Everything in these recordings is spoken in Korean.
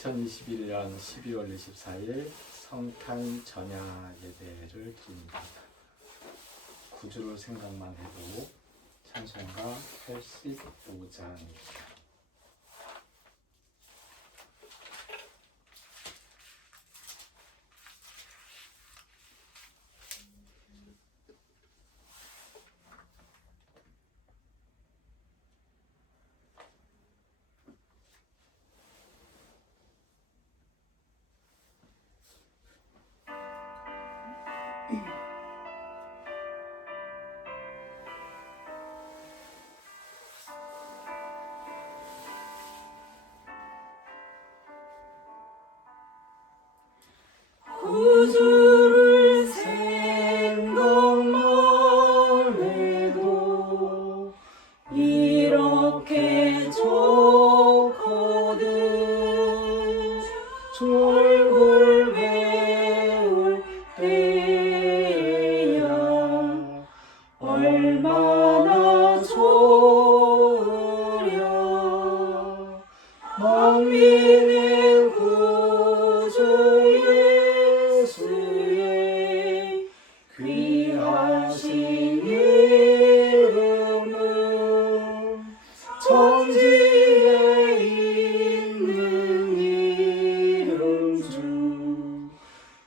2021년 12월 24일 성탄 전야 예배를 드립니다. 구주를 생각만 해도 찬송가 85장입니다. 구주를 생각만 해도 이렇게 좋거든. 졸굴 배울 때야 얼마나 좋으랴. 만민의 구주 예수의 귀하신 이름은 천지에 있는 이름 중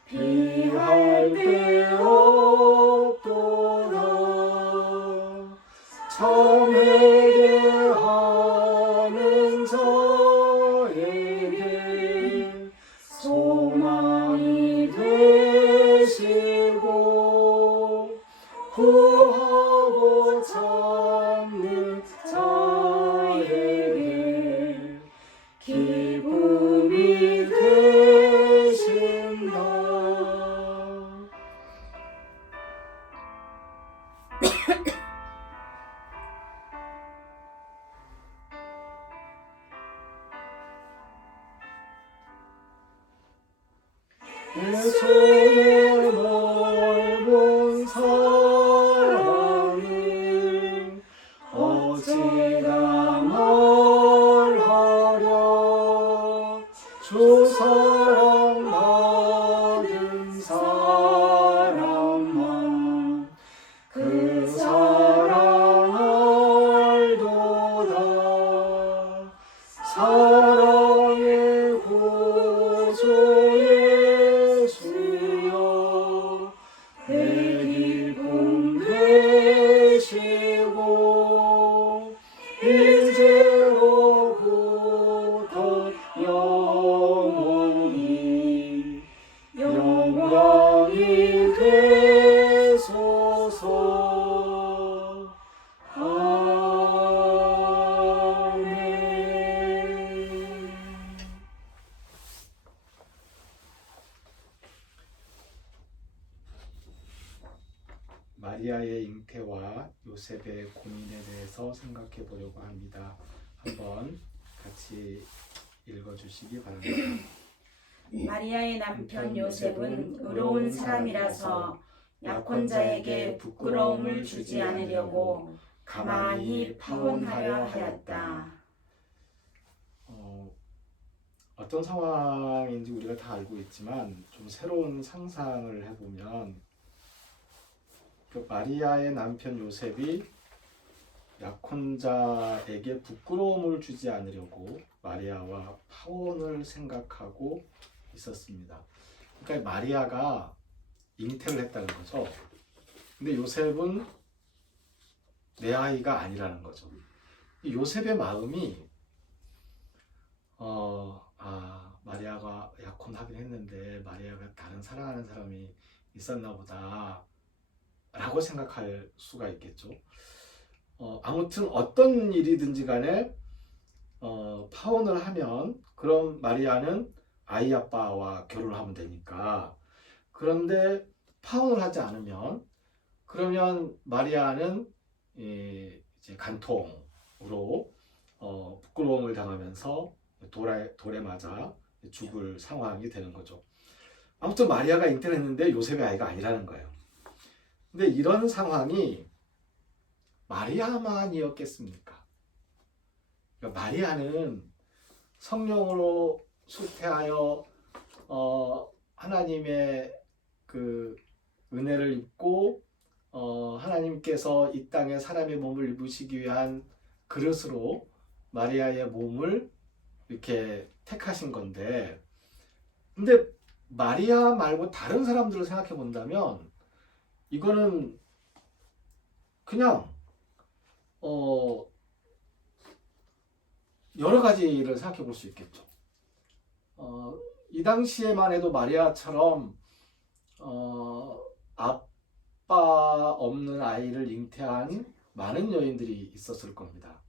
비할 데 없도다. 참 회개하는 자에게 소망이 되시고 구하고 찾는 자에게 기쁨이 되신다. 내 손에 넓은 사랑을 어찌나 말하랴. 주 사랑 받은 사람만 그 사랑 알도다. 사랑의 구주 예수여 내 기쁨 되시고 이제로부터 영원히 영광이 되소서. 아멘. 마리아의 잉태와 요셉의 고민에 대해서 생각해 보려고 합니다. 한번 같이 읽어주시기 바랍니다. 마리아의 남편 요셉은 의로운 사람이라서 약혼자에게 부끄러움을 주지 않으려고 가만히 파혼하려 하였다. 어떤 상황인지 우리가 다 알고 있지만 좀 새로운 상상을 해보면 그 마리아의 남편 요셉이 약혼자에게 부끄러움을 주지 않으려고 마리아와 파혼을 생각하고 있었습니다. 그러니까 마리아가 잉태를 했다는 거죠. 근데 요셉은 내 아이가 아니라는 거죠. 요셉의 마음이 마리아가 약혼하긴 했는데 마리아가 다른 사랑하는 사람이 있었나 보다 라고 생각할 수가 있겠죠. 아무튼 어떤 일이든지 간에 파혼을 하면 그럼 마리아는 아이 아빠와 결혼을 하면 되니까. 그런데 파혼을 하지 않으면 그러면 마리아는 이제 간통으로 부끄러움을 당하면서 돌에 맞아 죽을 상황이 되는 거죠. 아무튼 마리아가 잉태를 했는데 요셉의 아이가 아니라는 거예요. 근데 이런 상황이 마리아만이었겠습니까? 그러니까 마리아는 성령으로 수태하여 하나님의 그 은혜를 입고 하나님께서 이 땅에 사람의 몸을 입으시기 위한 그릇으로 마리아의 몸을 이렇게 택하신 건데, 근데 마리아 말고 다른 사람들을 생각해 본다면 이거는 그냥 여러 가지를 생각해 볼 수 있겠죠. 이 당시에만 해도 마리아처럼 아빠 없는 아이를 잉태한 많은 여인들이 있었을 겁니다.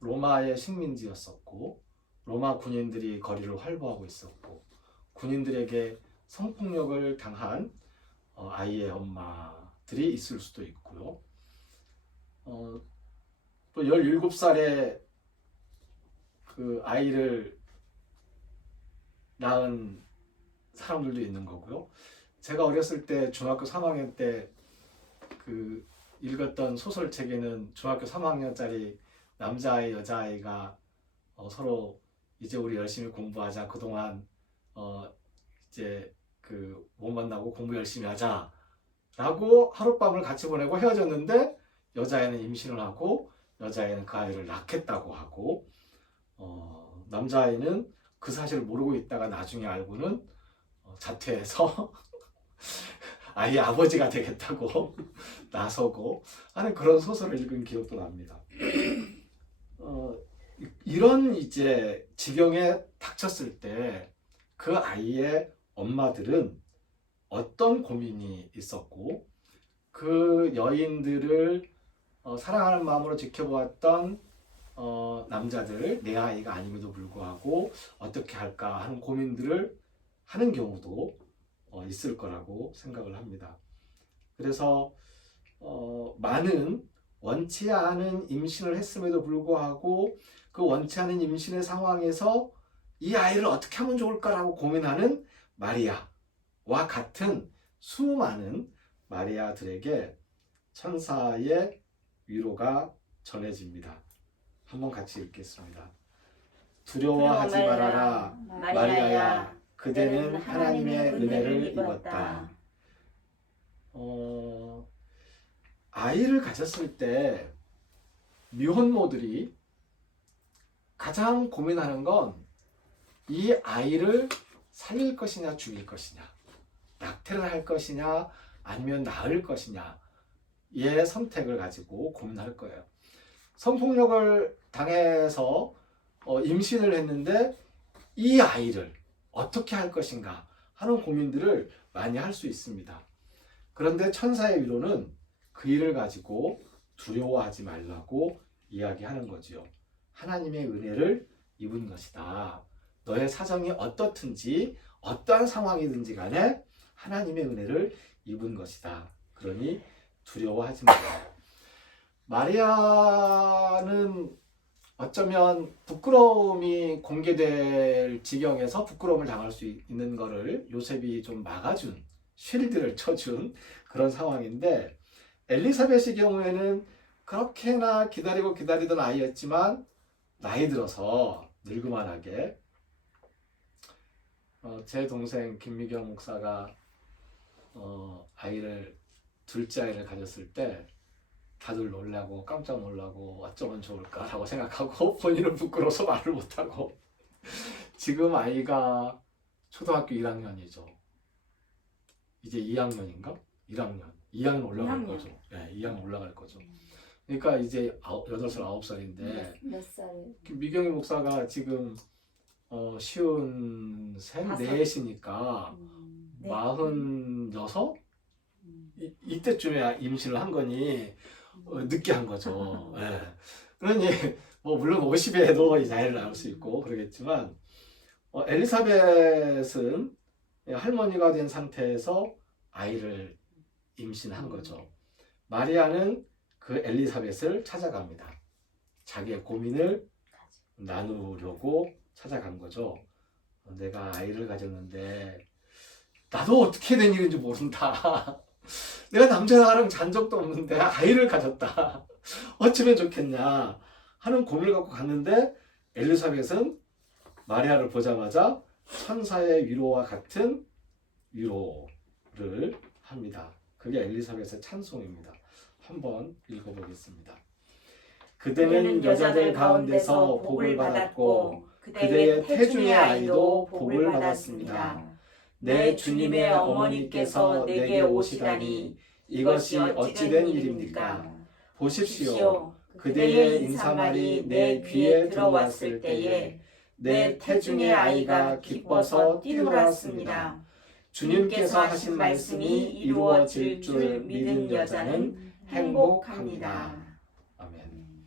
로마의 식민지였었고, 로마 군인들이 거리를 활보하고 있었고, 군인들에게 성폭력을 당한 아이의 엄마들이 있을 수도 있고요. 또 17살에 그 아이를 낳은 사람들도 있는 거고요. 제가 어렸을 때 중학교 3학년 때 그 읽었던 소설책에는 중학교 3학년짜리 남자아이 여자아이가 서로 이제 우리 열심히 공부하자, 그동안 이제 그 못 만나고 공부 열심히 하자 라고 하룻밤을 같이 보내고 헤어졌는데, 여자애는 임신을 하고 여자애는 그 아이를 낳겠다고 하고, 남자아이는 그 사실을 모르고 있다가 나중에 알고는 자퇴해서 아이의 아버지가 되겠다고 나서고 하는 그런 소설을 읽은 기억도 납니다. 이런 이제 지경에 닥쳤을 때 그 아이의 엄마들은 어떤 고민이 있었고, 그 여인들을 사랑하는 마음으로 지켜보았던 남자들, 내 아이가 아님에도 불구하고 어떻게 할까 하는 고민들을 하는 경우도 있을 거라고 생각을 합니다. 그래서 많은 원치 않은 임신을 했음에도 불구하고 그 원치 않은 임신의 상황에서 이 아이를 어떻게 하면 좋을까라고 고민하는 마리아와 같은 수많은 마리아들에게 천사의 위로가 전해집니다. 한번 같이 읽겠습니다. 두려워하지 말아라, 마리아야. 그대는 하나님의 은혜를 입었다. 아이를 가졌을 때 미혼모들이 가장 고민하는 건 이 아이를 살릴 것이냐 죽일 것이냐, 낙태를 할 것이냐 아니면 낳을 것이냐의 선택을 가지고 고민할 거예요. 성폭력을 당해서 임신을 했는데 이 아이를 어떻게 할 것인가 하는 고민들을 많이 할 수 있습니다. 그런데 천사의 위로는 그 일을 가지고 두려워하지 말라고 이야기하는 거지요. 하나님의 은혜를 입은 것이다. 너의 사정이 어떻든지 어떠한 상황이든지 간에 하나님의 은혜를 입은 것이다. 그러니 두려워하지 말라. 마리아는 어쩌면 부끄러움이 공개될 지경에서 부끄러움을 당할 수 있는 거를 요셉이 좀 막아준, 쉴드를 쳐준 그런 상황인데, 엘리사벳의 경우에는 그렇게나 기다리던 아이였지만 나이 들어서 늙그만하게 제 동생 김미경 목사가 둘째 아이를 가졌을 때 다들 놀라고 깜짝 놀라고 어쩌면 좋을까라고 생각하고 본인은 부끄러워서 말을 못하고, 지금 아이가 초등학교 1학년이죠. 이제 2학년인가? 2학년 올라갈 2학년. 거죠. 네, 2학년 올라갈 거죠. 그러니까 이제 8살, 9살인데 몇 살? 미경희 목사가 지금 53, 4이니까 네. 46? 이때쯤에 임신을 한 거니 늦게 한 거죠. 예. 그러니 뭐 물론 50에도 이 아이를 낳을 수 있고 그러겠지만, 엘리사벳은 할머니가 된 상태에서 아이를 임신한 거죠. 마리아는 그 엘리사벳을 찾아갑니다. 자기의 고민을 나누려고 찾아간 거죠. 내가 아이를 가졌는데 나도 어떻게 된 일인지 모른다. 내가 남자랑 잔 적도 없는데 아이를 가졌다. 어쩌면 좋겠냐 하는 고민을 갖고 갔는데, 엘리사벳은 마리아를 보자마자 천사의 위로와 같은 위로를 합니다. 그게 엘리사벳의 찬송입니다. 한번 읽어보겠습니다. 그대는 여자들 가운데서 복을 받았고 그대의 태중의 아이도 복을 받았습니다. 내 주님의 어머니께서 내게 오시다니 이것이 어찌된 일입니까? 보십시오. 그대의 인사말이 내 귀에 들어왔을 때에 내 태중의 아이가 기뻐서 뛰놀았습니다. 주님께서 하신 말씀이 이루어질 줄 믿은 여자는 행복합니다. 아멘.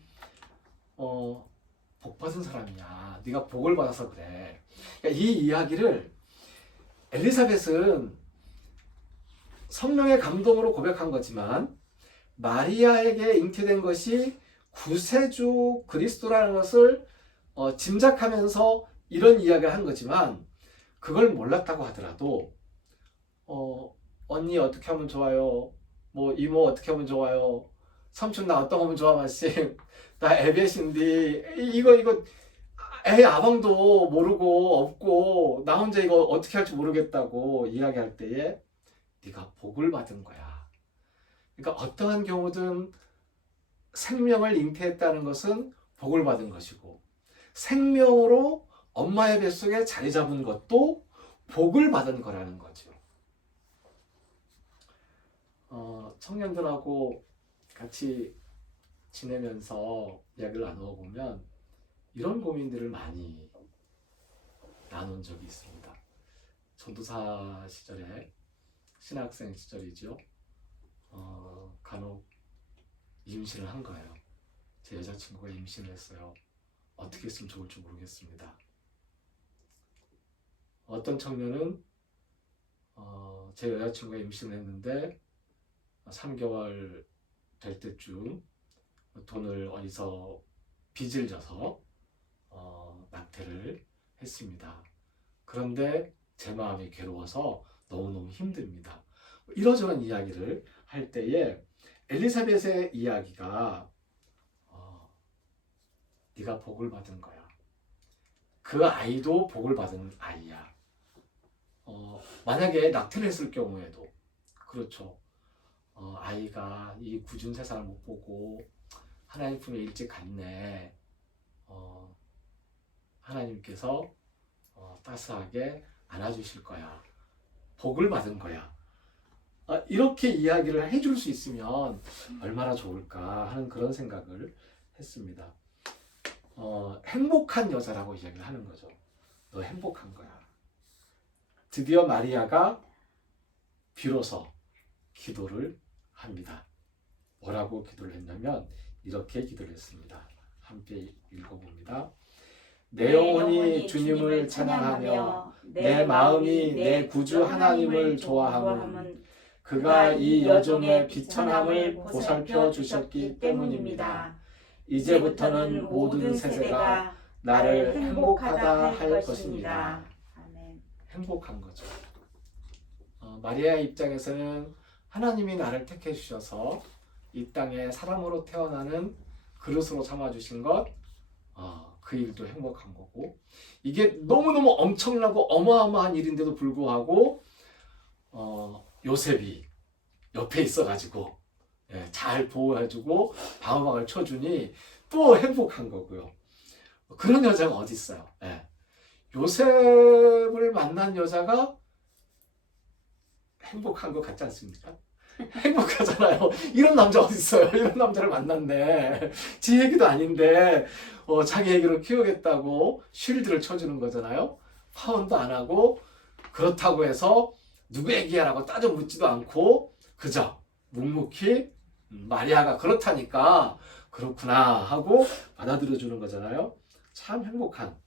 복 받은 사람이야. 네가 복을 받아서 그래. 그러니까 이 이야기를 엘리사벳은 성령의 감동으로 고백한 거지만 마리아에게 잉태된 것이 구세주 그리스도라는 것을 짐작하면서 이런 이야기를 한 거지만 그걸 몰랐다고 하더라도 언니 어떻게 하면 좋아요? 뭐 이모 어떻게 하면 좋아요? 삼촌 나 어떤 거 하면 좋아 마씨? 나 에베신디 이거 애 아방도 모르고 없고 나 혼자 이거 어떻게 할지 모르겠다고 이야기할 때에 네가 복을 받은 거야. 그러니까 어떠한 경우든 생명을 잉태했다는 것은 복을 받은 것이고 생명으로 엄마의 뱃속에 자리 잡은 것도 복을 받은 거라는 거죠. 청년들하고 같이 지내면서 이야기를 나누어 보면 이런 고민들을 많이 나눈 적이 있습니다. 전도사 시절에 신학생 시절이죠. 간혹 임신을 한 거예요. 제 여자친구가 임신을 했어요. 어떻게 했으면 좋을지 모르겠습니다. 어떤 청년은 제 여자친구가 임신을 했는데 3개월 될 때쯤 돈을 어디서 빚을 져서 낙태를 했습니다. 그런데 제 마음이 괴로워서 너무너무 힘듭니다. 이러저런 이야기를 할 때에 엘리사벳의 이야기가 네가 복을 받은 거야. 그 아이도 복을 받은 아이야. 만약에 낙태를 했을 경우에도 그렇죠. 아이가 이 굳은 세상을 못 보고 하나님 품에 일찍 갔네. 하나님께서 따스하게 안아주실 거야. 복을 받은 거야. 이렇게 이야기를 해줄 수 있으면 얼마나 좋을까 하는 그런 생각을 했습니다. 행복한 여자라고 이야기를 하는 거죠. 너 행복한 거야. 드디어 마리아가 비로소 기도를 합니다. 뭐라고 기도를 했냐면 이렇게 기도를 했습니다. 함께 읽어봅니다. 내 영혼이 주님을 찬양하며 내 마음이 내 구주 하나님을 좋아함은 그가 이 여종의 비천함을 보살펴 주셨기 때문입니다. 이제부터는 모든 세대가 나를 행복하다 할 것입니다. 아멘. 행복한 거죠. 마리아의 입장에서는 하나님이 나를 택해 주셔서 이 땅에 사람으로 태어나는 그릇으로 삼아주신 것, 그 일도 행복한 거고, 이게 너무너무 엄청나고 어마어마한 일인데도 불구하고 요셉이 옆에 있어가지고 잘 보호해주고 방어막을 쳐주니 또 행복한 거고요. 그런 여자가 어디 있어요? 요셉을 만난 여자가 행복한 것 같지 않습니까? 행복하잖아요. 이런 남자 어디 있어요? 이런 남자를 만났네. 지 얘기도 아닌데 자기 얘기로 키우겠다고 쉴드를 쳐주는 거잖아요. 파혼도 안 하고 그렇다고 해서 누구 얘기야라고 따져 묻지도 않고 그저 묵묵히 마리아가 그렇다니까 그렇구나 하고 받아들여주는 거잖아요. 참 행복한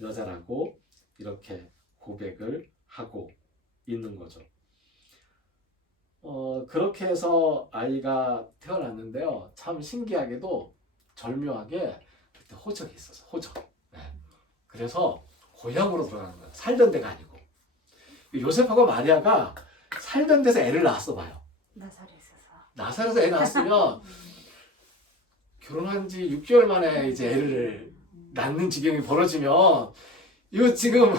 여자라고 이렇게 고백을 하고 있는 거죠. 그렇게 해서 아이가 태어났는데요. 참 신기하게도 절묘하게 그때 호적이 있어서 호적. 그래서 고향으로 돌아가는 거예요. 살던 데가 아니고. 요셉하고 마리아가 살던 데서 애를 낳았어 봐요. 나사렛에서 애 낳았으면 결혼한 지 6개월 만에 이제 애를 낳는 지경이 벌어지면 이거 지금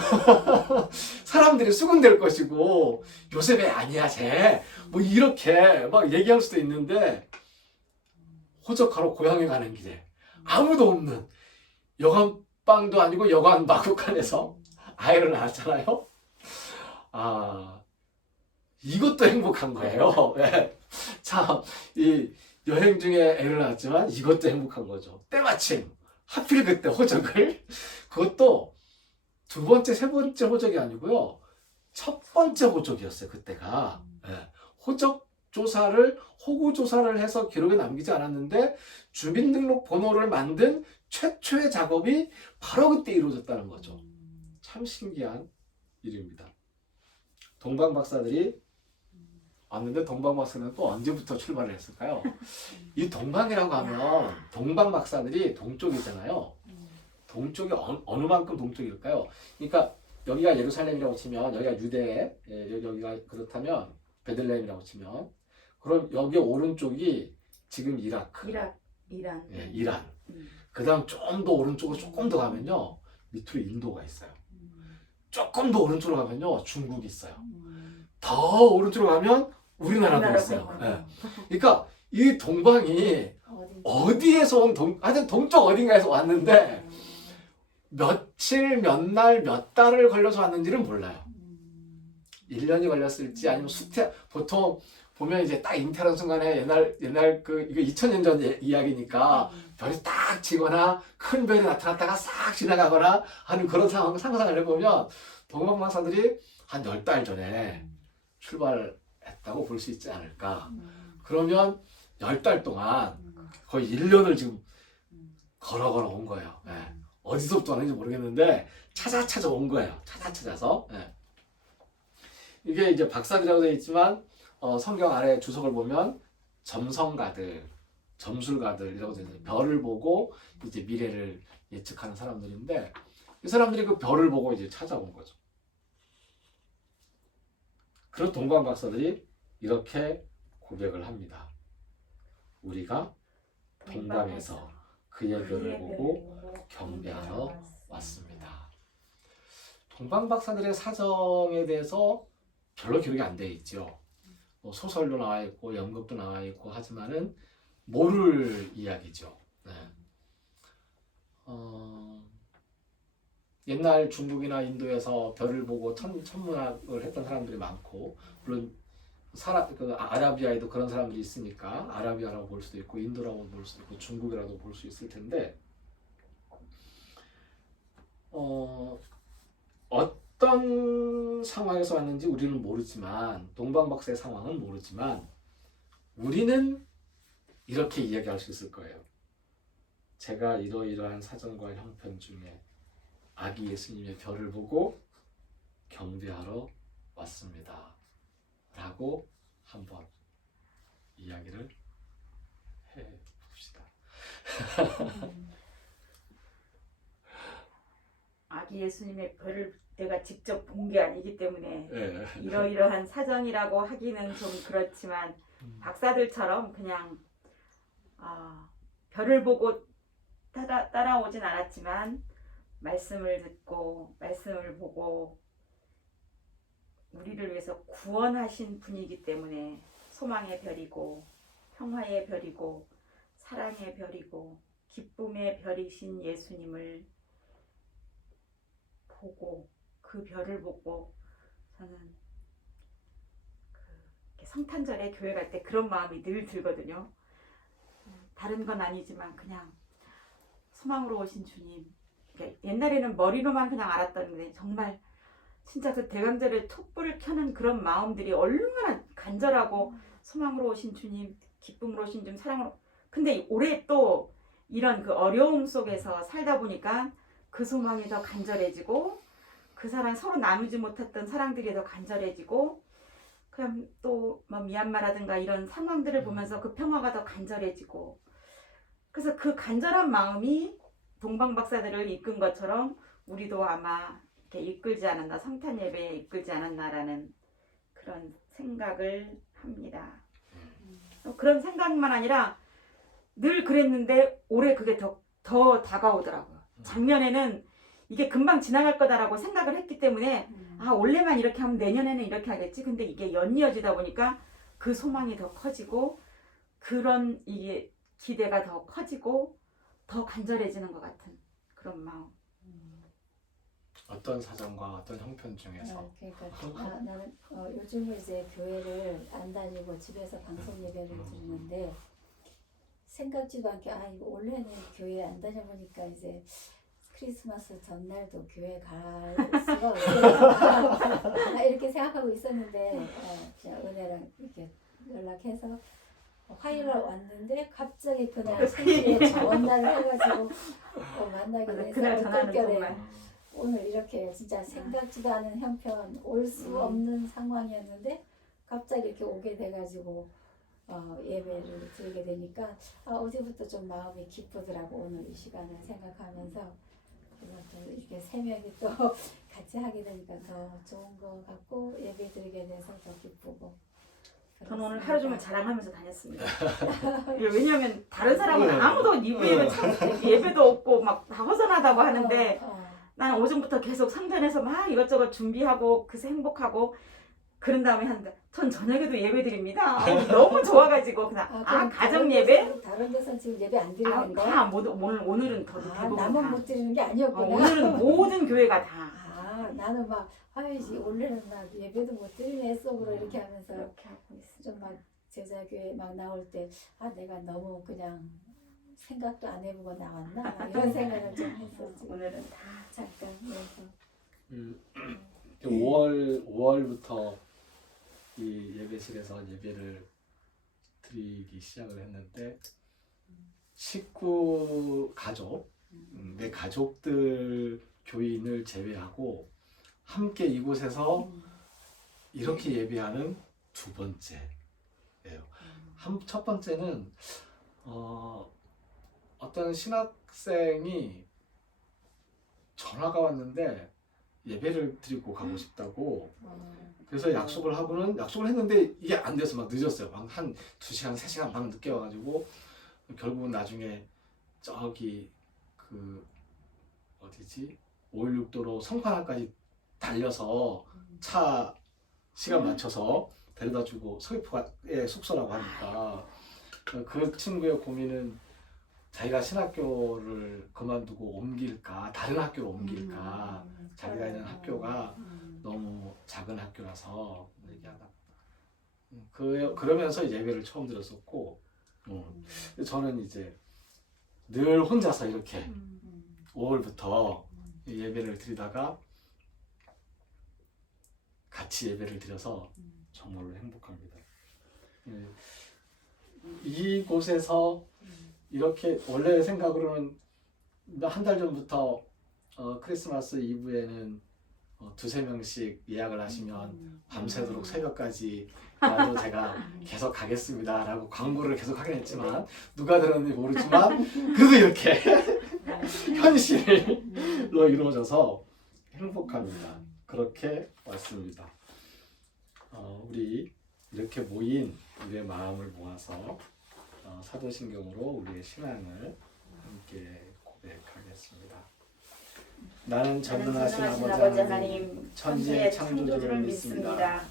사람들이 수군될 것이고 요셉이 아니야 쟤 뭐 이렇게 막 얘기할 수도 있는데 호적하러 고향에 가는 길에 아무도 없는 여관방도 아니고 여관 마구간에서 아이를 낳았잖아요. 아 이것도 행복한 거예요. 네. 참 이 여행 중에 애를 낳았지만 이것도 행복한 거죠. 때마침 하필 그때 호적을 그것도 두 번째, 세 번째 호적이 아니고요. 첫 번째 호적이었어요. 그때가. 예. 호적 조사를, 호구 조사를 해서 기록에 남기지 않았는데 주민등록 번호를 만든 최초의 작업이 바로 그때 이루어졌다는 거죠. 참 신기한 일입니다. 동방 박사들이 왔는데 동방 박사는 또 언제부터 출발을 했을까요? 이 동방이라고 하면 동방 박사들이 동쪽이잖아요. 동쪽이 어느 만큼 동쪽일까요? 그러니까 여기가 예루살렘이라고 치면 여기가 유대, 여기가 그렇다면 베들레헴이라고 치면 그럼 여기 오른쪽이 지금 이라크, 이란. 예, 이란. 그다음 좀 더 오른쪽으로 조금 더 가면요 밑으로 인도가 있어요. 조금 더 오른쪽으로 가면요 중국이 있어요. 더 오른쪽으로 가면 우리나라도 있어요. 예. 그러니까 이 동방이 어디에서 온 하여튼 동쪽 어딘가에서 왔는데 며칠, 몇 날, 몇 달을 걸려서 왔는지는 몰라요. 1년이 걸렸을지 아니면 보통 보면 이제 딱 잉태하는 순간에 옛날 이거 2000년 전 이야기니까 별이 딱 지거나 큰 별이 나타났다가 싹 지나가거나 하는 그런 상상을 해보면 동방박사들이 한 10달 전에 출발했다고 볼 수 있지 않을까. 그러면 10달 동안 거의 1년을 지금 걸어 온 거예요. 예. 어디서부터 왔는지 모르겠는데 찾아 온 거예요. 찾아서. 예. 이게 이제 박사들이라고 되어 있지만 성경 아래 주석을 보면 점성가들, 점술가들이라고 되어 있어요. 별을 보고 이제 미래를 예측하는 사람들인데 이 사람들이 그 별을 보고 이제 찾아온 거죠. 그래서 동방 박사들이 이렇게 고백을 합니다. 우리가 동방에서 그의 별을 보고 경배하러 왔습니다. 동방 박사들의 사정에 대해서 별로 기록이 안 돼 있죠. 뭐 소설도 나와 있고 연극도 나와 있고 하지만은 모를 이야기죠. 네. 옛날 중국이나 인도에서 별을 보고 천문학을 했던 사람들이 많고 물론 아라비아에도 그런 사람들이 있으니까 아라비아라고 볼 수도 있고 인도라고 볼 수도 있고 중국이라도 볼 수 있을 텐데 어떤 상황에서 왔는지 우리는 모르지만 동방박사의 상황은 모르지만 우리는 이렇게 이야기할 수 있을 거예요. 제가 이러이러한 사정과 형편 중에 아기 예수님의 별을 보고 경배하러 왔습니다. 라고 한번 이야기를 해봅시다. 아기 예수님의 별을 내가 직접 본 게 아니기 때문에 네. 이러이러한 사정이라고 하기는 좀 그렇지만 박사들처럼 그냥 별을 보고 따라오진 않았지만 말씀을 듣고 말씀을 보고 우리를 위해서 구원하신 분이기 때문에 소망의 별이고 평화의 별이고 사랑의 별이고 기쁨의 별이신 예수님을 보고 그 별을 보고 저는 성탄절에 교회 갈 때 그런 마음이 늘 들거든요. 다른 건 아니지만 그냥 소망으로 오신 주님. 옛날에는 머리로만 그냥 알았던데 정말 진짜 그 대강절에 촛불을 켜는 그런 마음들이 얼마나 간절하고 소망으로 오신 주님, 기쁨으로 오신 주님, 사랑으로. 근데 올해 또 이런 그 어려움 속에서 살다 보니까 그 소망이 더 간절해지고 그 사랑 서로 나누지 못했던 사랑들이 더 간절해지고 그냥 또 뭐 미얀마라든가 이런 상황들을 보면서 그 평화가 더 간절해지고 그래서 그 간절한 마음이 동방 박사들을 이끈 것처럼 우리도 아마 이렇게 이끌지 않았나 성탄 예배에 이끌지 않았나라는 그런 생각을 합니다. 그런 생각만 아니라 늘 그랬는데 올해 그게 더 다가오더라고요. 작년에는 이게 금방 지나갈 거다라고 생각을 했기 때문에 아 올해만 이렇게 하면 내년에는 이렇게 하겠지. 근데 이게 연이어지다 보니까 그 소망이 더 커지고 그런 이게 기대가 더 커지고 더 간절해지는 것 같은 그런 마음. 어떤 사정과 어떤 형편 중에서 그러니까 나는 요즘은 이제 교회를 안 다니고 집에서 방송 예배를 드리는데 생각지도 않게 이거 원래는 교회 안 다녀보니까 이제 크리스마스 전날도 교회 갈 수가 없구나 이렇게 생각하고 있었는데 그냥 은혜랑 이렇게 연락해서 화요일날 왔는데 갑자기 그날 생일에 전화를 해가지고 만나게 돼서 그날 전화는 어떨결에 정말 오늘 이렇게 진짜 생각지도 않은 형편 올 수 없는 상황이었는데 갑자기 이렇게 오게 돼가지고 예배를 드리게 되니까 어제부터 좀 마음이 기쁘더라고. 오늘 이 시간을 생각하면서 그래서 또 이렇게 세 명이 또 같이 하게 되니까 더 좋은 것 같고 예배 드리게 돼서 더 기쁘고. 저는 오늘 하루 종일 자랑하면서 다녔습니다. 왜냐면 다른 사람은 아무도 예배 예배도 없고 막 다 허전하다고 하는데 나는 오전부터 계속 성전에서 막 이것저것 준비하고 그래서 행복하고 그런 다음에 하는데 전 저녁에도 예배 드립니다. 너무 좋아가지고 그냥 그럼 가정 예배? 다른 데서는 지금 예배 안 드리는 거야? 다 모두 오늘은 더 대부분 나만 다. 못 드리는 게 아니었구나. 오늘은 모든 교회가 다 나는 막 원래는 나 예배도 못 드리네 속으로 이렇게 하면서 그렇게 하고 있어요. 좀 막 제자교회 막 나올 때 내가 너무 그냥 생각도 안 해보고 나왔나 막 이런 생각을 좀 했었지. 오늘은 다 잠깐 그래서 5월부터 이 예배실에서 예배를 드리기 시작을 했는데 식구 가족 내 가족들 교인을 제외하고 함께 이곳에서 이렇게 예배하는 두 번째예요. 첫 번째는 어떤 신학생이 전화가 왔는데 예배를 드리고 가고 싶다고 그래서 약속을 했는데 이게 안 돼서 막 늦었어요. 막 한 2시간, 3시간 막 늦게 와가지고 결국은 나중에 저기 그 어디지 516도로 성판항까지 달려서 차 시간 맞춰서 데려다주고 서귀포의 숙소라고 하니까 그 친구의 고민은 자기가 신학교를 그만두고 옮길까 다른 학교로 옮길까 자기가 있는 학교가 너무 작은 학교라서 얘기하다 그러면서 예배를 처음 들었었고 저는 이제 늘 혼자서 이렇게 5월부터 예배를 드리다가 같이 예배를 드려서 정말로 행복합니다. 이곳에서 이렇게 원래 생각으로는 한 달 전부터 크리스마스 이브에는 2-3명씩 예약을 하시면 밤새도록 새벽까지 나도 제가 계속 가겠습니다 라고 광고를 계속 하긴 했지만 누가 들었는지 모르지만 그래도 이렇게 현실로 이루어져서 행복합니다. 그렇게 왔습니다. 우리 이렇게 모인 우리의 마음을 모아서 사도신경으로 우리의 신앙을 함께 고백하겠습니다. 나는 전능하신 아버지 하나님, 천지의 창조주를 믿습니다.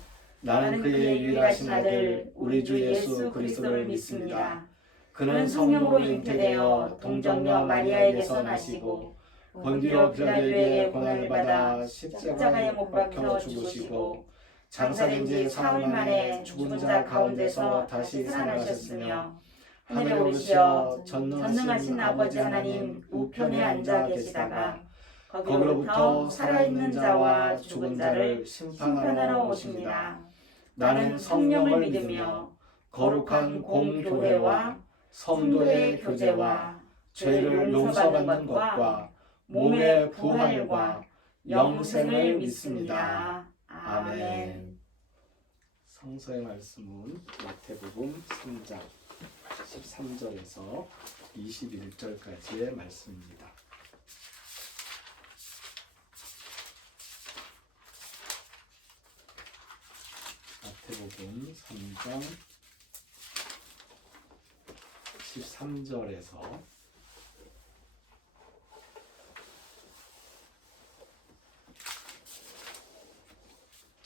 나는 그의 유일하신 아들, 우리 주 예수 그리스도를 믿습니다. 그는 성령으로 잉태되어 동정녀 마리아에게서 나시고 본디오 빌라도에게 고난을 받아 십자가에 못 박혀 죽으시고 장사된 지 사흘 만에 죽은 자 가운데서 다시 살아나셨으며 하늘에 오르시어 전능하신 아버지 하나님 우편에 앉아 계시다가 거기로부터 살아있는 자와 죽은 자를 심판하러 오십니다. 나는 성령을 믿으며 거룩한 공교회와 성도의 교제와 죄를 용서받는 것과 몸의 부활과 영생을 믿습니다. 아멘. 성서의 말씀은 마태복음 3장 13절에서 21절까지의 말씀입니다. 마태복음 3장 13절에서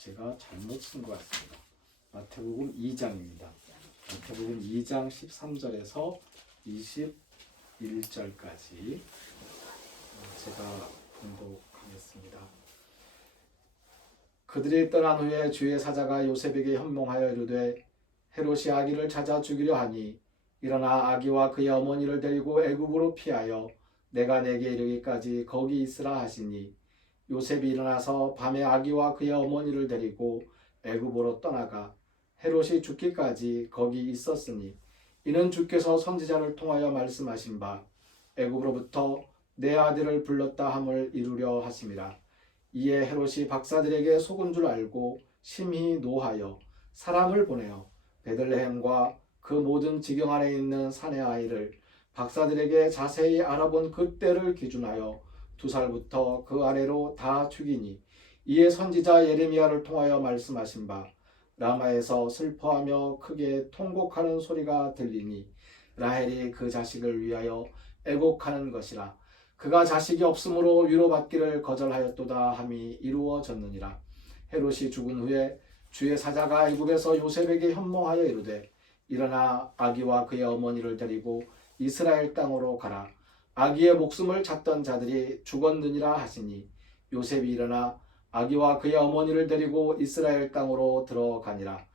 제가 잘못 쓴 것 같습니다. 마태복음 2장입니다. 마태복음 2장 13절에서 21절까지 제가 공독하겠습니다. 그들이 떠난 후에 주의 사자가 요셉에게 현몽하여 이르되 헤롯이 아기를 찾아 죽이려 하니 일어나 아기와 그의 어머니를 데리고 애굽으로 피하여 내가 내게 이르기까지 거기 있으라 하시니 요셉이 일어나서 밤에 아기와 그의 어머니를 데리고 애굽으로 떠나가 헤롯이 죽기까지 거기 있었으니 이는 주께서 선지자를 통하여 말씀하신 바 애굽으로부터 내 아들을 불렀다 함을 이루려 하심이라. 이에 헤롯이 박사들에게 속은 줄 알고 심히 노하여 사람을 보내어 베들레헴과 그 모든 지경 안에 있는 산의 아이를 박사들에게 자세히 알아본 그때를 기준하여 2살부터 그 아래로 다 죽이니 이에 선지자 예레미야를 통하여 말씀하신 바 라마에서 슬퍼하며 크게 통곡하는 소리가 들리니 라헬이 그 자식을 위하여 애곡하는 것이라. 그가 자식이 없으므로 위로받기를 거절하였도다 함이 이루어졌느니라. 헤롯이 죽은 후에 주의 사자가 애굽에서 요셉에게 현몽하여 이르되 일어나 아기와 그의 어머니를 데리고 이스라엘 땅으로 가라. 아기의 목숨을 찾던 자들이 죽었느니라 하시니 요셉이 일어나 아기와 그의 어머니를 데리고 이스라엘 땅으로 들어가니라.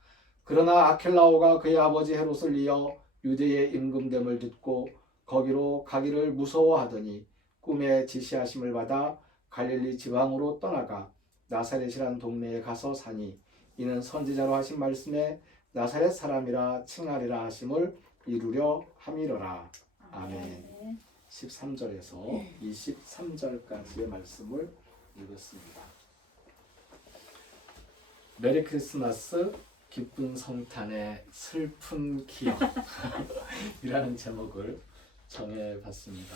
그러나 아켈라오가 그의 아버지 헤롯을 이어 유대의 임금됨을 듣고 거기로 가기를 무서워하더니 꿈에 지시하심을 받아 갈릴리 지방으로 떠나가 나사렛이란 동네에 가서 사니 이는 선지자로 하신 말씀에 나사렛 사람이라 칭하리라 하심을 이루려 함이로라. 아멘. 13절에서 23절까지의 말씀을 읽었습니다. 메리 크리스마스 기쁜 성탄의 슬픈 기억 이라는 제목을 정해봤습니다.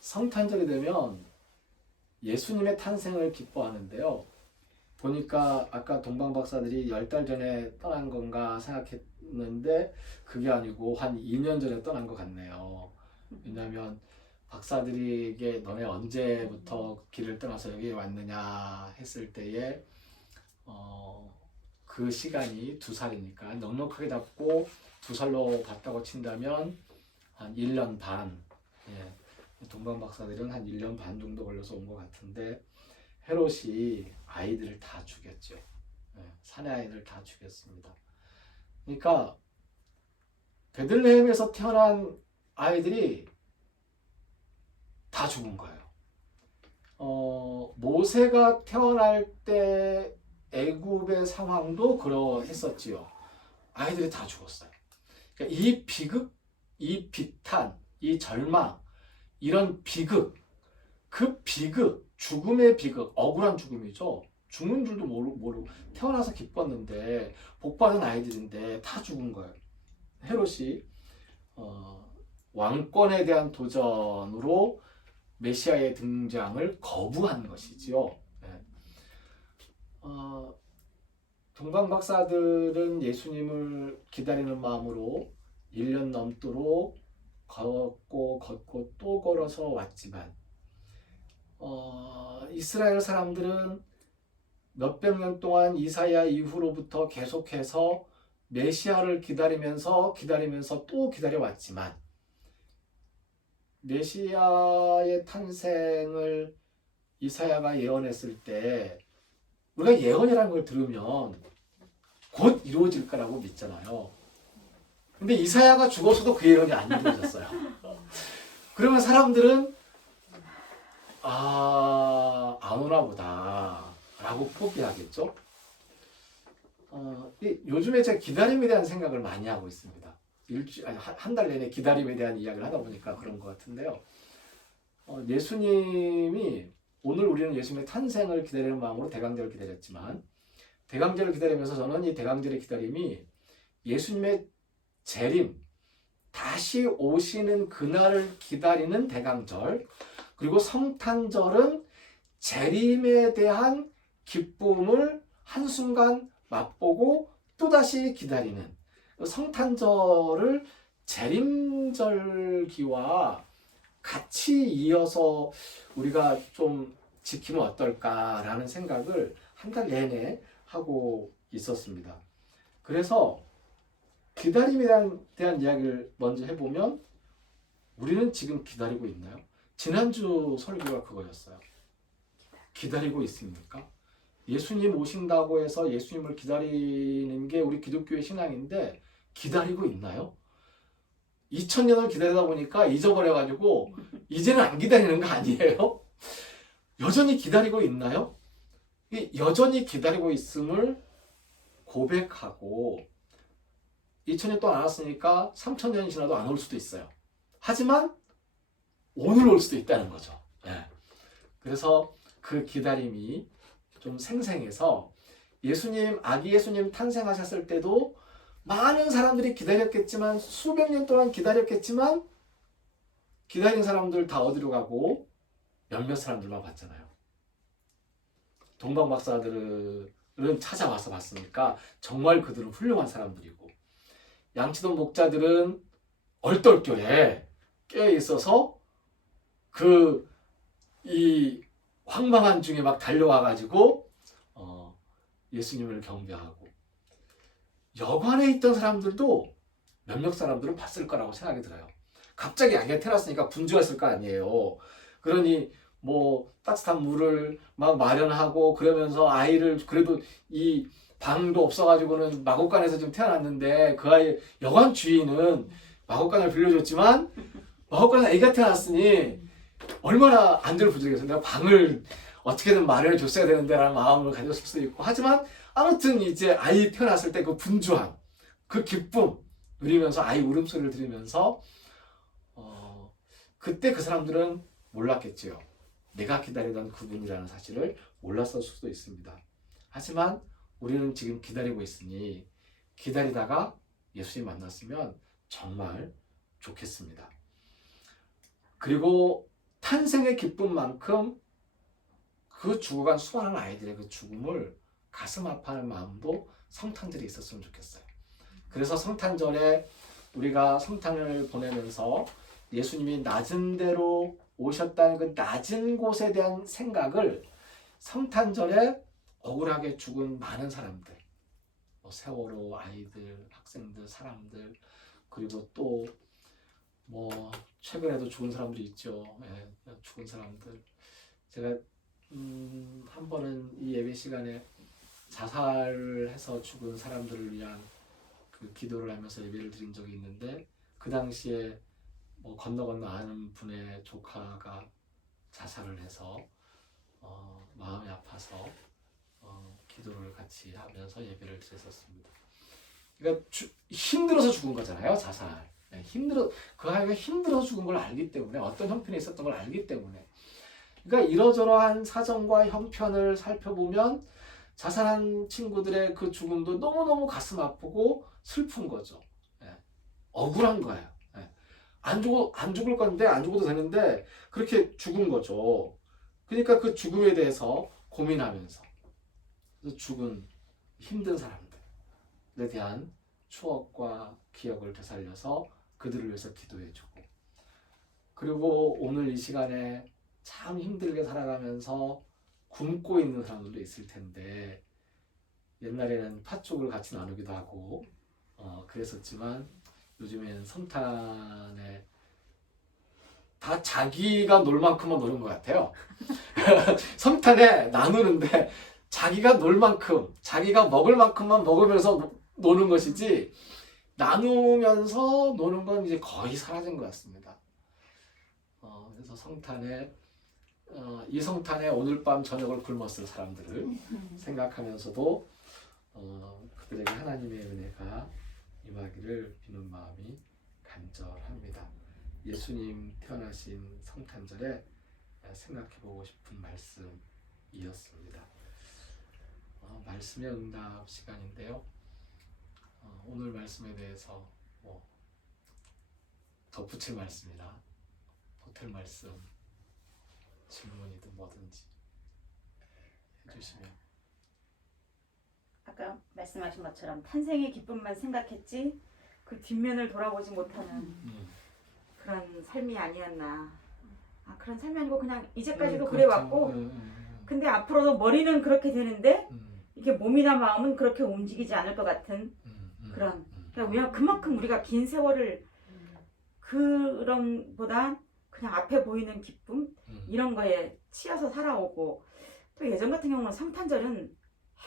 성탄절이 되면 예수님의 탄생을 기뻐하는데요. 보니까 아까 동방 박사들이 10달 전에 떠난 건가 생각했는데 그게 아니고 한 2년 전에 떠난 것 같네요. 왜냐하면 박사들에게 너네 언제부터 길을 떠나서 여기 왔느냐 했을 때에 그 시간이 2살이니까 넉넉하게 잡고 2살로 갔다고 친다면 한 1년 반. 예. 동방 박사들은 한 1년 반 정도 걸려서 온 것 같은데 헤롯이 아이들을 다 죽였죠. 예. 사내 아이들 다 죽였습니다. 그러니까 베들레헴에서 태어난 아이들이 다 죽은 거예요. 모세가 태어날 때 애굽의 상황도 그러했었지요. 아이들이 다 죽었어요. 그러니까 이 비극, 이 비탄, 이 절망, 이런 비극, 그 비극, 죽음의 비극, 억울한 죽음이죠. 죽는 줄도 모르고 태어나서 기뻤는데 복받은 아이들인데 다 죽은 거예요. 헤롯이 왕권에 대한 도전으로 메시아의 등장을 거부한 것이지요. 네. 동방 박사들은 예수님을 기다리는 마음으로 1년 넘도록 걷고 또 걸어서 왔지만 이스라엘 사람들은 몇백 년 동안 이사야 이후로부터 계속해서 메시아를 기다리면서 또 기다려왔지만 메시아의 탄생을 이사야가 예언했을 때 우리가 예언이라는 걸 들으면 곧 이루어질 거라고 믿잖아요. 근데 이사야가 죽어서도 그 예언이 안 이루어졌어요. 그러면 사람들은 안 오나 보다 라고 포기하겠죠. 요즘에 제가 기다림에 대한 생각을 많이 하고 있습니다. 한 달 내내 기다림에 대한 이야기를 하다 보니까 그런 것 같은데요. 예수님이 오늘 우리는 예수님의 탄생을 기다리는 마음으로 대강절을 기다렸지만 대강절을 기다리면서 저는 이 대강절의 기다림이 예수님의 재림, 다시 오시는 그날을 기다리는 대강절, 그리고 성탄절은 재림에 대한 기쁨을 한순간 맛보고 또다시 기다리는 성탄절을 재림절기와 같이 이어서 우리가 좀 지키면 어떨까라는 생각을 한 달 내내 하고 있었습니다. 그래서 기다림에 대한 이야기를 먼저 해보면 우리는 지금 기다리고 있나요? 지난주 설교가 그거였어요. 기다리고 있습니까? 예수님 오신다고 해서 예수님을 기다리는 게 우리 기독교의 신앙인데 기다리고 있나요? 2000년을 기다리다 보니까 잊어버려가지고 이제는 안 기다리는 거 아니에요? 여전히 기다리고 있나요? 여전히 기다리고 있음을 고백하고 2000년 동안 안 왔으니까 3000년이 지나도 안 올 수도 있어요. 하지만 오늘 올 수도 있다는 거죠. 네. 그래서 그 기다림이 좀 생생해서 아기 예수님 탄생하셨을 때도 많은 사람들이 기다렸겠지만 수백 년 동안 기다렸겠지만 기다린 사람들 다 어디로 가고 몇몇 사람들만 봤잖아요. 동방 박사들은 찾아와서 봤으니까 정말 그들은 훌륭한 사람들이고 양치동 목자들은 얼떨결에 깨어 있어서 이 황망한 중에 막 달려와가지고 예수님을 경배하고 여관에 있던 사람들도 몇몇 사람들은 봤을 거라고 생각이 들어요. 갑자기 아기가 태어났으니까 분주했을 거 아니에요. 그러니 뭐 따뜻한 물을 막 마련하고 그러면서 아이를 그래도 이 방도 없어가지고는 마곡간에서 지금 태어났는데 그 아이 여관 주인은 마곡간을 빌려줬지만 마곡간에 아기가 태어났으니 얼마나 안절 부족해서 내가 방을 어떻게든 마련해 줬어야 되는데 라는 마음을 가졌을 수도 있고 하지만 아무튼 이제 아이 태어났을 때 그 분주함 그 기쁨 누리면서 아이 울음소리를 들으면서 그때 그 사람들은 몰랐겠지요. 내가 기다리던 그분이라는 사실을 몰랐을 수도 있습니다. 하지만 우리는 지금 기다리고 있으니 기다리다가 예수님 만났으면 정말 좋겠습니다. 그리고 탄생의 기쁨만큼 그 죽어간 수많은 아이들의 그 죽음을 가슴 아파하는 마음도 성탄절에 있었으면 좋겠어요. 그래서 성탄절에 우리가 성탄을 보내면서 예수님이 낮은 데로 오셨다는 그 낮은 곳에 대한 생각을 성탄절에 억울하게 죽은 많은 사람들, 세월호 아이들, 학생들, 사람들, 그리고 또 최근에도 죽은 사람들이 있죠. 예, 죽은 사람들. 제가 한 번은 이 예배 시간에 자살을 해서 죽은 사람들을 위한 그 기도를 하면서 예배를 드린 적이 있는데 그 당시에 건너 아는 분의 조카가 자살을 해서 마음이 아파서 기도를 같이 하면서 예배를 드렸었습니다. 그러니까 힘들어서 죽은 거잖아요, 자살. 네, 그 아이가 힘들어서 죽은 걸 알기 때문에 어떤 형편이 있었던 걸 알기 때문에 그러니까 이러저러한 사정과 형편을 살펴보면 자살한 친구들의 그 죽음도 너무너무 가슴 아프고 슬픈 거죠. 네, 억울한 거예요. 네, 안 죽을 건데 안 죽어도 되는데 그렇게 죽은 거죠. 그러니까 그 죽음에 대해서 고민하면서 죽은 힘든 사람들에 대한 추억과 기억을 되살려서 그들을 위해서 기도해주고 그리고 오늘 이 시간에 참 힘들게 살아가면서 굶고 있는 사람들도 있을 텐데 옛날에는 팥죽을 같이 나누기도 하고 그랬었지만 요즘에는 성탄에 다 자기가 놀 만큼만 노는 것 같아요. 성탄에 나누는데 자기가 놀 만큼 자기가 먹을 만큼만 먹으면서 노는 것이지 나누면서 노는 건 이제 거의 사라진 것 같습니다. 그래서 성탄에 이 성탄에 오늘 밤 저녁을 굶었을 사람들을 생각하면서도 그들에게 하나님의 은혜가 임하기를 비는 마음이 간절합니다. 예수님 태어나신 성탄절에 생각해보고 싶은 말씀이었습니다. 말씀의 응답 시간인데요. 오늘 말씀에 대해서 덧붙일 말씀이나 보탤 말씀, 질문이든 뭐든지 해주시면. 아까 말씀하신 것처럼 탄생의 기쁨만 생각했지 그 뒷면을 돌아보지 못하는 그런 삶이 아니었나. 그런 삶이 아니고 그냥 이제까지도 그래 왔고 근데 앞으로도 머리는 그렇게 되는데 음, 이게 몸이나 마음은 그렇게 움직이지 않을 것 같은 그런. 그러니까 그만큼 우리가 긴 세월을 그런 보다 그냥 앞에 보이는 기쁨 이런 거에 치여서 살아오고, 또 예전 같은 경우는 성탄절은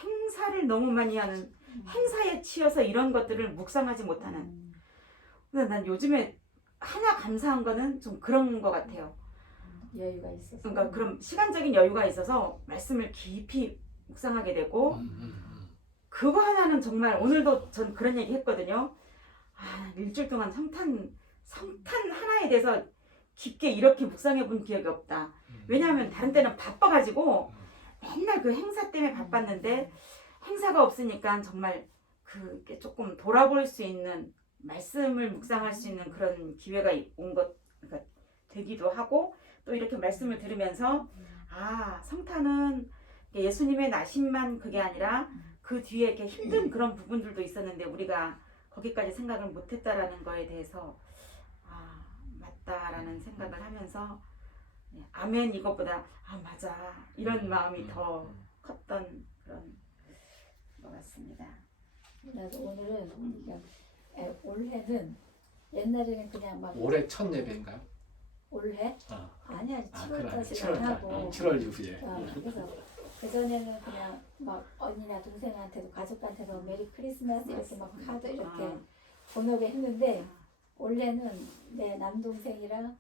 행사를 너무 많이 하는, 행사에 치여서 이런 것들을 묵상하지 못하는. 근데 난 요즘에 하나 감사한 거는 좀 그런 것 같아요. 여유가 있어서. 그러니까 그런 시간적인 여유가 있어서 말씀을 깊이 묵상하게 되고, 그거 하나는 정말 오늘도 전 그런 얘기 했거든요. 아, 일주일 동안 성탄 하나에 대해서 깊게 이렇게 묵상해 본 기억이 없다. 왜냐하면 다른 때는 바빠가지고 맨날 그 행사 때문에 바빴는데, 행사가 없으니까 정말 그게 조금 돌아볼 수 있는, 말씀을 묵상할 수 있는 그런 기회가 온 것, 그러니까 되기도 하고, 또 이렇게 말씀을 들으면서 아, 성탄은 예수님의 나심만 그게 아니라 그 뒤에 이렇게 힘든 그런 부분들도 있었는데 우리가 거기까지 생각을 못했다라는 거에 대해서 아, 맞다라는 생각을 하면서 아멘 이것보다 아 맞아 이런 마음이 더 컸던 그런 것 같습니다. 나도 오늘은 그러니까 올해는 옛날에는 그냥 막 올해 첫 예배인가요? 올해 아니야 7월까지는 안 하고 7월 이후에. 그래서 그전에는 그냥 막 언니나 동생한테도 가족한테도 메리 크리스마스 이렇게 막 카드 이렇게 보내고 했는데 올해는 내 남동생이랑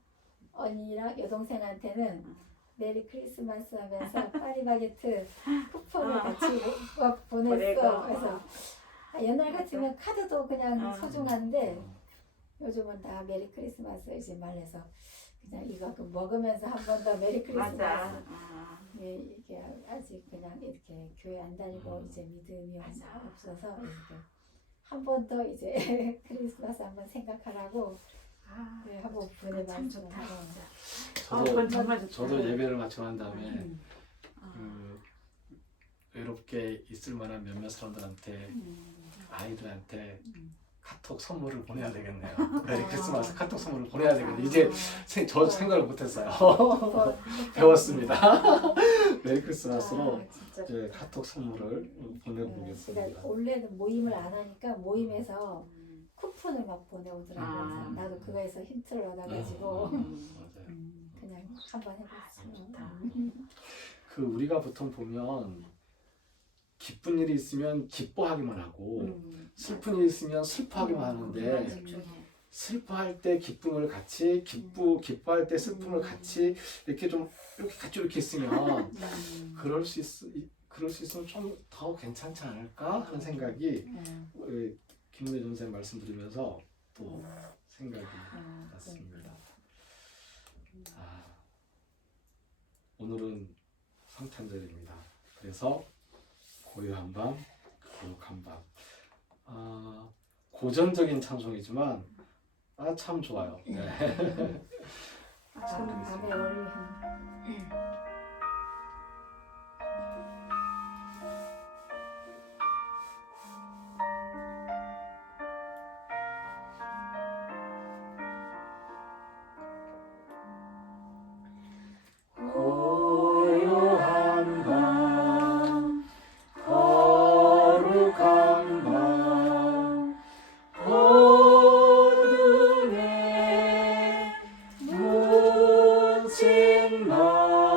언니랑 여동생한테는 메리 크리스마스 하면서 파리바게트 쿠폰을 같이 막 보냈어. 그래서 옛날 같으면 카드도 그냥 소중한데 요즘은 다 메리 크리스마스 이제 말해서 그냥 이거 그 먹으면서 한 번 더 메리 크리스마스. 맞아. 이게 아직 그냥 이렇게 교회 안 다니고 이제 믿음이 없어서 이렇게 한 번 더 이제 크리스마스 한번 생각하라고 하고 참 좋다. 저도, 그건 정말 좋다. 저도 예배를 마치고 난 다음에 그 외롭게 있을 만한 몇몇 사람들한테 아이들한테 카톡 선물을 보내야 되겠네요. 메리 크리스마스 카톡 선물을 보내야 되겠네요. 이제 저 생각을 못했어요. 배웠습니다. 메리 크리스마스로 이제 카톡 선물을 보내보겠습니다. 그러니까 원래는 모임을 안 하니까 모임에서 쿠폰을 막 보내오더라고요. 그래서 나도 그거에서 힌트를 얻어가지고 맞아요. 그냥 한번 해봤어요. 좋다. 그 우리가 보통 보면 기쁜 일이 있으면 기뻐하기만 하고 슬픈 일이 있으면 슬퍼하기만 하는데 슬퍼할 때 기쁨을 같이 기뻐할 때 슬픔을 같이 이렇게 좀 이렇게 같이 이렇게 있으면 그럴 수 있으면 좀 더 괜찮지 않을까 하는 생각이 김은혜 전생 말씀 드리면서 또 생각이 났습니다. 오늘은 성탄절입니다. 그래서 고요한 밤, 거룩한 밤. 고전적인 찬송이지만 참 좋아요. 네. 밤에 어울려. 고요한 밤, 거룩한 밤, 어둠에 묻힌 밤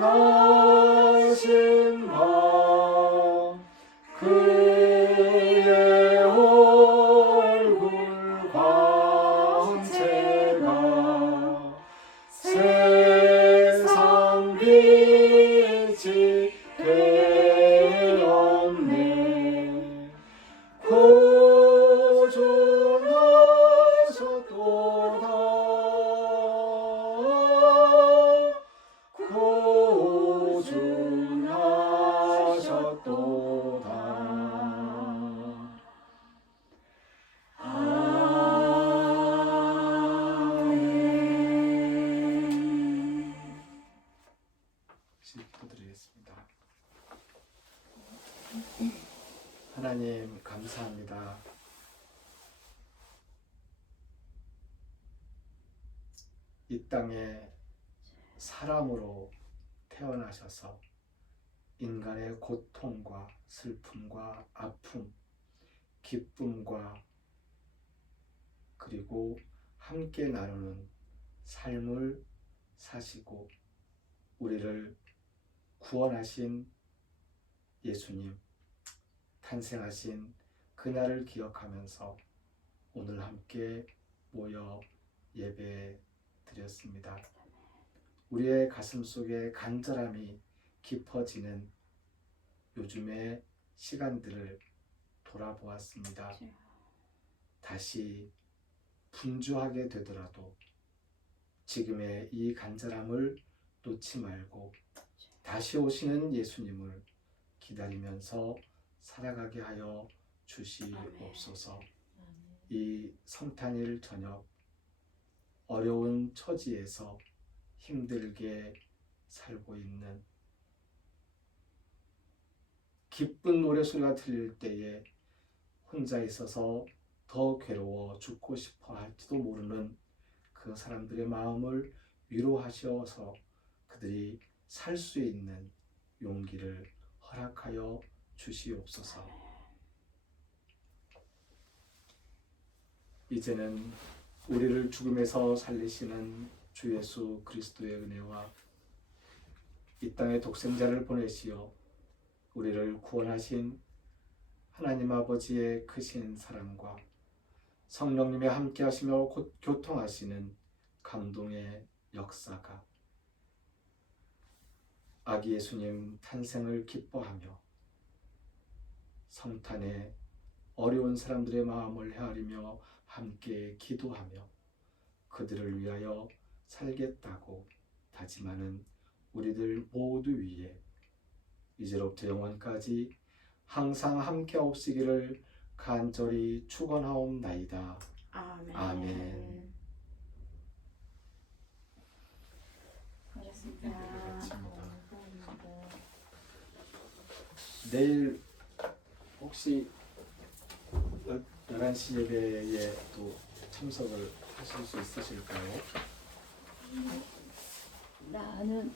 나신 바 그의 얼굴 광채가 세상 빛이 되었네. 구주하셨도다. 아멘. 기도드리겠습니다. 하나님 감사합니다. 이 땅에 사람으로 태어나셔서 인간의 고통과 슬픔과 아픔, 기쁨과 그리고 함께 나누는 삶을 사시고 우리를 구원하신 예수님, 탄생하신 그날을 기억하면서 오늘 함께 모여 예배 드렸습니다. 우리의 가슴 속에 간절함이 깊어지는 요즘의 시간들을 돌아보았습니다. 다시 분주하게 되더라도 지금의 이 간절함을 놓지 말고 다시 오시는 예수님을 기다리면서 살아가게 하여 주시옵소서. 이 성탄일 저녁 어려운 처지에서 힘들게 살고 있는 기쁜 노래소리가 들릴 때에 혼자 있어서 더 괴로워 죽고 싶어 할지도 모르는 그 사람들의 마음을 위로하셔서 그들이 살 수 있는 용기를 허락하여 주시옵소서. 이제는 우리를 죽음에서 살리시는 주 예수 그리스도의 은혜와 이 땅에 독생자를 보내시어 우리를 구원하신 하나님 아버지의 크신 사랑과 성령님의 함께 하시며 곧 교통하시는 감동의 역사가 아기 예수님 탄생을 기뻐하며 성탄에 어려운 사람들의 마음을 헤아리며 함께 기도하며 그들을 위하여 살겠다고 다짐하는 우리들 모두 위에 이제로부터 영원까지 항상 함께 없으기를 간절히 축원하옵나이다. 아멘. 아멘. 고맙습니다. 고맙습니다. 내일 혹시 11시 예배에 또 참석을 하실 수 있으실까요? 나는